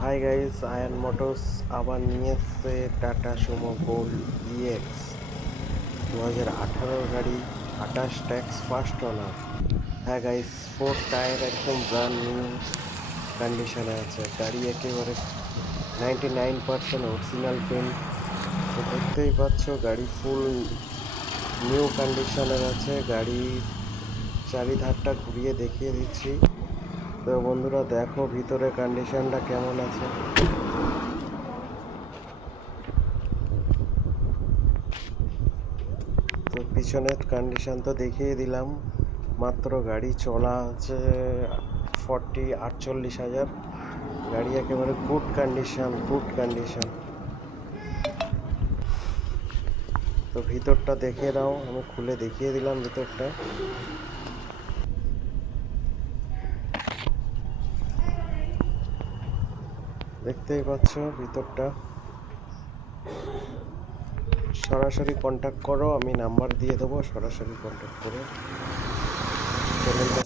Hi guys, ion motors আবার নিয়ে এসছে টাটা সুমো গোল্ড ইএক্স 2018 গাড়ি, 28 ট্যাক্স, ফার্স্ট ওনার। হ্যাঁ গাইস, 4 টায়ার একদম ব্র্যান্ড নিউ কন্ডিশনে আছে। গাড়ি একেবারে 99% অরিজিনাল পেন্ট। তো দেখতেই পাচ্ছ গাড়ি ফুল নিউ কন্ডিশনের আছে। গাড়ি চারিধারটা ঘুরিয়ে দেখিয়ে দিচ্ছি। তো বন্ধুরা দেখো ভিতরে কন্ডিশনটা কেমন আছে। তো পিছনের কন্ডিশন তো দেখিয়ে দিলাম। মাত্র গাড়ি চলা আছে 48,000। গাড়ি একেবারে গুড কন্ডিশন। তো ভিতরটা দেখে নাও, আমি খুলে দেখিয়ে দিলাম ভিতরটা। দেখতেই পাচ্ছ ভিতরটা। সরাসরি কন্ট্যাক্ট করো, আমি নাম্বার দিয়ে দেবো, সরাসরি কন্ট্যাক্ট করো। চ্যানেলটা